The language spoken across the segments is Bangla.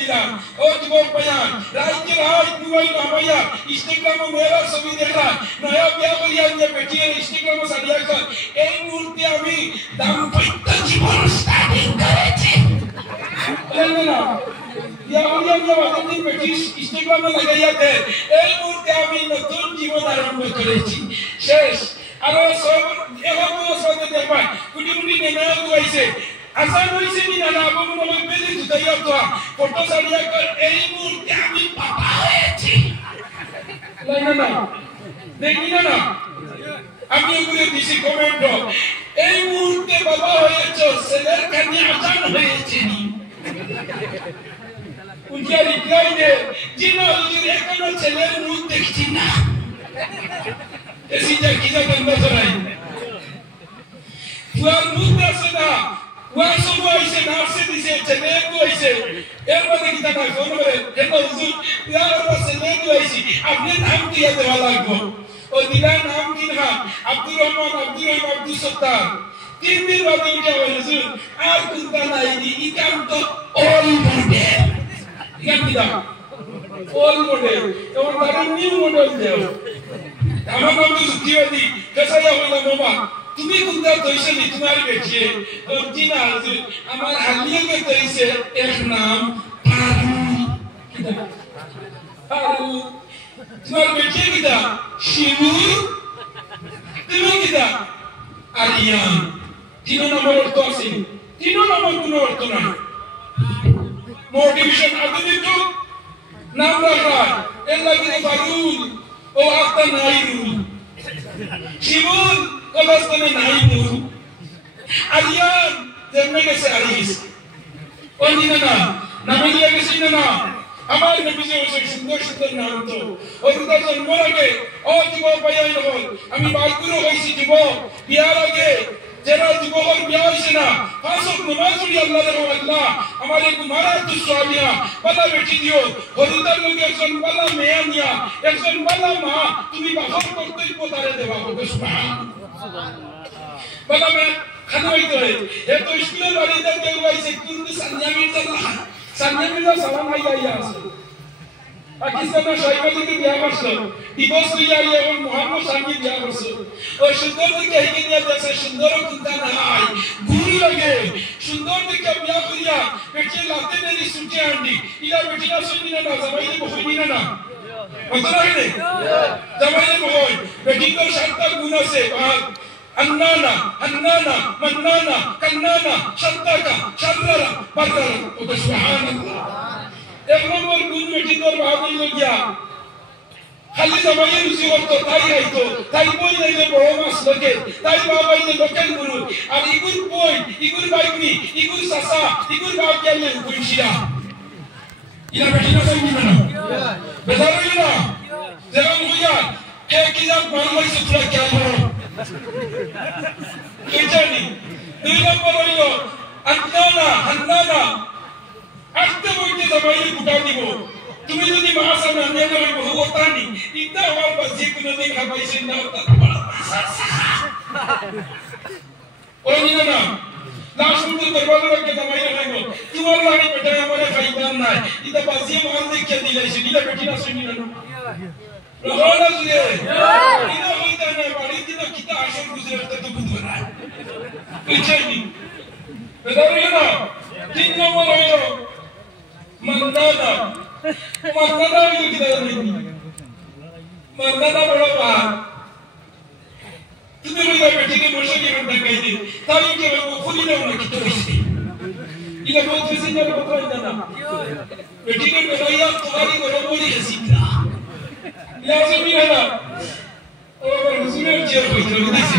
दिला और जुबोक बयान रात के रात मोबाइल हमाया इंस्टाग्राम में मेरा छवि देखा नया ब्याह करिया ये बेटी है इंस्टाग्राम में सारिया कर এই মুহূর্তে আমি দাম্পত্য জীবন স্টার্টিং করেছি না या वाली बेटी इंस्टाग्राम में लगाया थे এই মুহূর্তে আমি নতুন জীবন আরম্ভ করেছি শেষ আর সব এভাবে সাথে দেখবা কুটি কুটি নেনা হইছে আসান হইছে নি না বাবু বলে বেলি তুইয়া তো ফটো সারিয়া কর এই মুহূর্তে আমি পাপা হয়েছি না দেখি না আমি এগুলো দিছি কমেন্ট এই মুহূর্তে বাবা হয়েছে ছেলের কানে আজান হয়েছে নি उनका रिप्लाई दे जिन्हों हुजूर एकोनो चलेर मुंह देखती ना ऐसी जगह बंदा सराई तुआर मुंह दर्शन ना वहाँ सब ऐसे नार्से दिसे चलेर को ऐसे एक बार देखी था फोन में कहता हुजूर यार वो चलेर को ऐसी अपने नाम किया देवाला को और दिला नाम की ना अब्दुल रहमान अब्दुल सत्तार 3 दिन बाद उनके हुजूर आज कुंता नहीं दी इकाम तो all model Ekam किदा all model तो उनका न्यू मॉडल दे हमारा नाम तो सुखीवादी कैसा या वाला मामा तुम्हें कुंता तो इसे नहीं तुम्हारी बेटी है और तीन हुजूर हमारे हालिया के तो इसे एक नाम पारू तुम्हारी बेटी किदा शिवू तुम्हें किदा आर्यन तीनों नंबर और तो आसी तीनों नंबर कुनो और तो ना मोटिवेशन आदमी तो नाम रखा एक लगी तो फारूल ओ आपका नाइरूल शिवूल को बस तो में नाइरूल आर्यन जन्मे कैसे आरिस और निना नबी कैसे निना हमारे नबी से उसे सुंदर नाम तो और उधर जन्म लगे और जीवो बयान हो हमें बात करो कैसी जीवो प्यार लगे जरा जुबोर ब्याह से ना फासो नमाजुल अल्लाह रे अल्लाह हमारे कुमारा तो स्वामिया बता बेटी दियो और उधर लोग एकজন বালা মেয়া নিয়া একজন বালা মা তুমি বাহর করতেই পোতারে দেবা হবে সুবহানাল্লাহ বালা মে খানা হইতে হয় এ তো স্কুলের বাড়িতে কেউ আইছে কিন্তু সান্নামিটা সালাম আইয়া আছে পাকিস্তানের সাইবাদি কে বিয়া করছে ডিভোর্স হয়ে যায় এবং মোহাম্মদ শামী বিয়া করছে ওই সুন্দর দিকে হেগে নিয়ে যাচ্ছে সুন্দর কুন্তা নাই গুরু লাগে সুন্দর দিকে বিয়া করিয়া বেটি লাতে নেরি সুটি আন্ডি ইলা বেটি না শুনি না জামাইলে বহনি না কত লাগে জামাইলে বহই বেটি তো সাতটা গুণ আছে अन्नाना अन्नाना मन्नाना कन्नाना शत्ताका शर्ररा बर्ररा तो सुभान अल्लाह एक नंबर गुण बेटी तो भाभी लोग गया खाली जमाई रुचि करतो ताई बोई नहीं बड़ो मास लगे ताई बाबा ने लोकल गुरु और इगुर बाइकनी इगुर ससा इगुर बाप के लिए कुंशिया इला बेटी ना समझी ना बेचारो इला जगह मुझे एक किसान मालूम है सुतरा क्या करो किचनी दुई नंबर होइलो अन्नाना আজকে বইতে জামাইলে গুটা দিব তুমি যদি মহাসান আনিয়া যাবে বহুতানি ইতা হওয়ার পর যে কোনো দিন খাবাইছেন না তা বড় ওই না লাস্ট মুহূর্তে দরবার রাখতে জামাইলে লাগো তোমার লাগি বেটা আমারে খাইতাম না ইতা বাজি মাল দেখে দিলাইছে দিলা বেটি না শুনি না রহনা জুড়ে ইনা হইতা না বাড়ি দিন কিতা আসল গুজরাতে তো বুঝবে না বুঝছনি বেদারি না তিন নম্বর হইলো मन्नाना भी किधर नहीं मन्नाना बड़ा बात तुम्हें भी यार बेटी के मोशे की रंटा कही थी ताकि के वो खुली ना उन्हें किधर इसकी इधर बहुत किसी ने पता नहीं ना बेटी के बेटाया तुम्हारी गरम बोली है सीखा यार से भी है ना और अगर उसने जेल कोई तो नहीं सी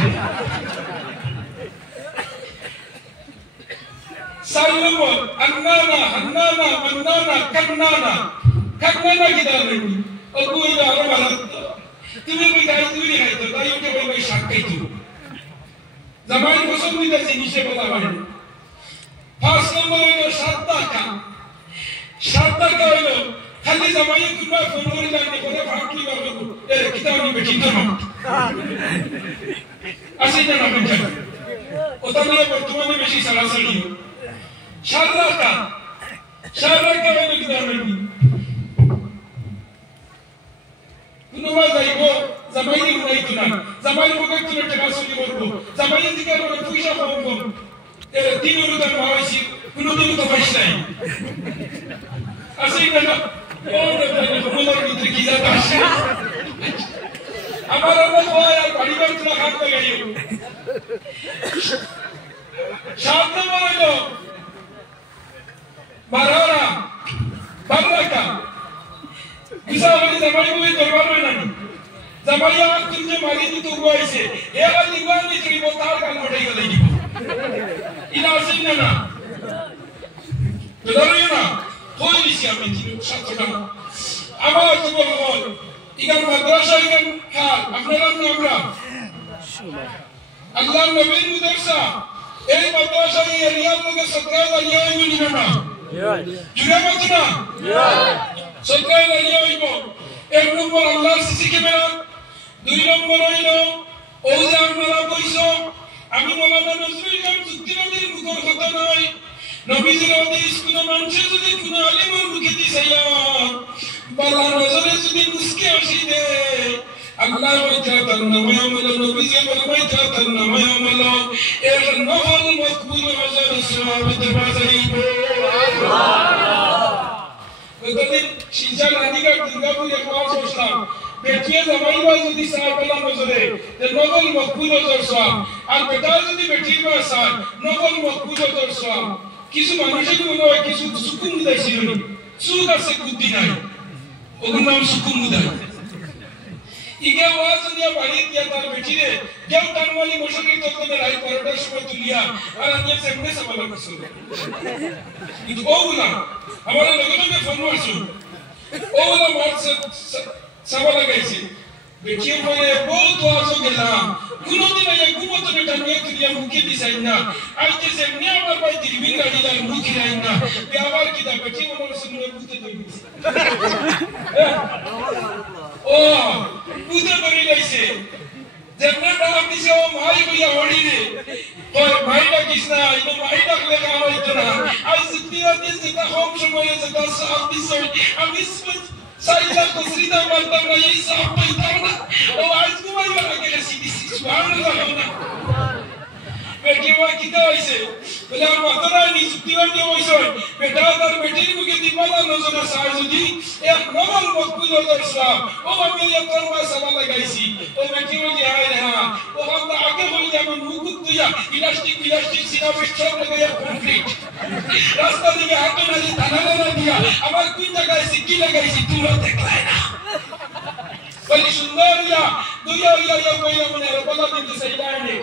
साइलो अन्नाना मन्नाना कन्नाना किधर नहीं और कोई बाहर वाला तुम्हें कोई गाय तू नहीं है तो ताइयों के भाई शाक कही तू जमाने को सब इधर से नीचे बता रहे फर्स्ट नंबर है शादा का है खाली जमाने को मैं फोन कर जाने को ना फाटली कर दो ये कितना नहीं बेटी ना ऐसे ना बंजा उतना नहीं वर्तमान में बेटी सलासली शादा का है আমি কোনোবা যাইব জামাইনি উনাইতো না জামাইর মুখে তুলে টাকা চুরি করবো জামাইনি দিকে করে পয়সা কম কম তিন অনুদান পাওয়াইছি কোনোদিন তো পাইস নাই আসেই না ও মনের ভিতরে কি জাত আসে আমার আমরা হয় আর বাড়ি বাড়ি তুলা খাতে গাইও 7 নম্বর হইল বারোরা বাংলাটা বিশাল জামাই বই দরবার হয় না জামাইয়া তুমি মারি দিতে উবাইছে এ আর লিবান নি তুমি তার কাল উঠাই গেলে দিব ইলা আসেন না বেদারই না কই দিছি আমি সাতটা আমার জীবন বল ইগান মাদ্রাসা ইগান খাল আপনারা আমরা আল্লাহ নবীর মাদ্রাসা এই মাদ্রাসা এই এরিয়ার লোকে 17000 ইয়া হইল না জুড়ে মত না 17000 ইয়া হইব এক নম্বর আল্লাহর সিসি ক্যামেরা দুই নম্বর হইল ওজা আপনারা কইছো আমি মাওলানা নজরুল ইসলাম যুক্তিবাদীর মুখের কথা নয় নবীজির হাদিস কোন মানুষ যদি কোন আলেমের মুখে দিছাইয়া বালা নজরে যদি মুস্কি আসি দে আল্লাহ ওইটা তার নামে আমল নবীজি বলবাইতা তার নামে আমল এর নফল মকবুল হাজার সওয়াবতে বাজাইব সুবহানাল্লাহ শিজাল আদিগার দুর্গাপুরে কাজ করলাম বেটিয়ে জামাইবা যদি সাহাবালা নজরে তে নফল মকবুল হাজার সওয়াব আর বেটা যদি বেটির বাসা নফল মকবুল হাজার সওয়াব কিছু মানুষের মনে হয় কিছু সুকুন দিয়েছিল সুদ আছে বুদ্ধি নাই ওগুলোর নাম সুকুন মুদাই ইগে ওয়াজ দিয়া বাড়ি দিয়া তার বেটিরে কেউ তানওয়ালি মশারি ততনে রাই 12টার সময় তুলিয়া আর আমি সেমনে সামালা করছিল কিন্তু ওগুলা আমার লগে লগে ফোন মারছো ওগুলা মারছে সামালা গাইছে বেটির পরে বহুত ওয়াজ গেলা কোনদিন আগে ঘুমতনে টানিয়ে তুলিয়া মুখে দিছাই না আইতে সেমনে আমার ভাই দিবিন গাড়ি দাল মুখি নাই না বে আবার কি দা বেটি মনে শুনে বুঝতে দিছি ও বুঝতে পারি লাইছে যেমন ডাক দিছে ও ভাই কইয়া হড়ি রে কই ভাইটা কৃষ্ণা ইনো ভাই ডাকলে কাম হইতো না আজ জিতিবাদি যেটা কম সময়ে যেটা সাপ দিছে আমি সাইলা কসরিদা মারতাম না এই সাপ পাইতাম না ও আজ ঘুমাই লাগে সিদিসি সুবহানাল্লাহ না বেটি ওয়া কিতা হইছে বলে আর মাতরা নি জিতিবাদি হইছে বেটা তার বেটির মুখে দিবালা নজরে সাই যদি এক নবল মকবুল দর্শা ও আমি একবার সাবা লাগাইছি ও বেটি বলি আয় হ্যাঁ ও আমরা আগে বলি আমি মুখ দিয়া ইলাস্টিক সিনা বিস্তার লাগাইয়া কমপ্লিট রাস্তা দিয়ে হাতে না দিয়ে থানা না দিয়া আমার কোন জায়গায় সিকি লাগাইছি তোমরা দেখলাই না বলি সুন্দর ইয়া দুইয়া ইয়া কইলা মনে রবলা দিতে সাইলানে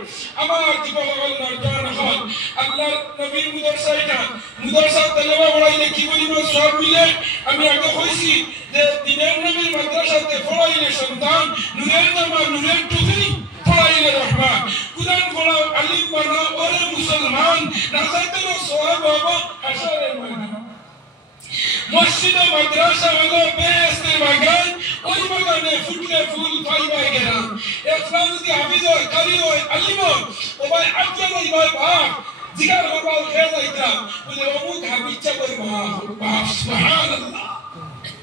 আমার জীবন নরজান হল আল্লাহ নবীর মুদরসা তেলাওয়া পড়াইলে কি বলিব সব মিলে আমি আগে কইছি যে দিনের নবীর মাদ্রাসাতে পড়াইলে সন্তান নূরের নামা নূরের টুকরি পড়াইলে রহমান কুরআন পড়াও আলিম বানা ওরে মুসলমান না চাইতে না সওয়াব বাবা হাসরের ময়দান মসজিদ ও মাদ্রাসা হলো বেহেশতের বাগান ওই বাগানে ফুটলে ফুল পাইবা গেলাম একবার যদি হাফিজ হয় কারি হয় আলিম হয় ও ভাই আজ্ঞা নই ভাই বাপ জিগার বাবা খেয়ে যাইতা বলে অমুক হাফিজা কই বাপ সুবহানাল্লাহ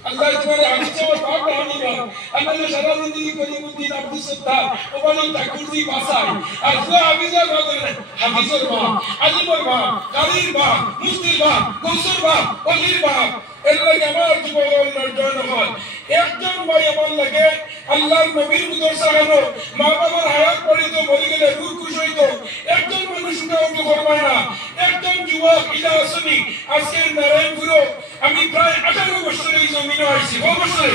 আল্লাহ তোমারে হাফিজা ও বাপ বানিবা আমরা সারা জিন্দেগি করিমউদ্দিন আব্দুল সত্তার ও বলি তাকুরদি বাসাই আর তো হাফিজা বাবা হাফিজের বাপ আলিমের বাপ কারির বাপ মুফতির বাপ কৌসর বাপ অলির বাপ এলাই আমার জীবন নরজান হল একজন ভাই আমার লাগে আল্লাহর নবীর মুদরসা হলো মা বাবার হায়াত পড়ে তো মরে গেলে রূহ খুশ হইতো একজন মানুষ উঠে করবে না একজন যুবক ইলা আসনি আজকে নারায়ণপুর আমি প্রায় 18 বছর এই জমিনে আইছি 9 বছরে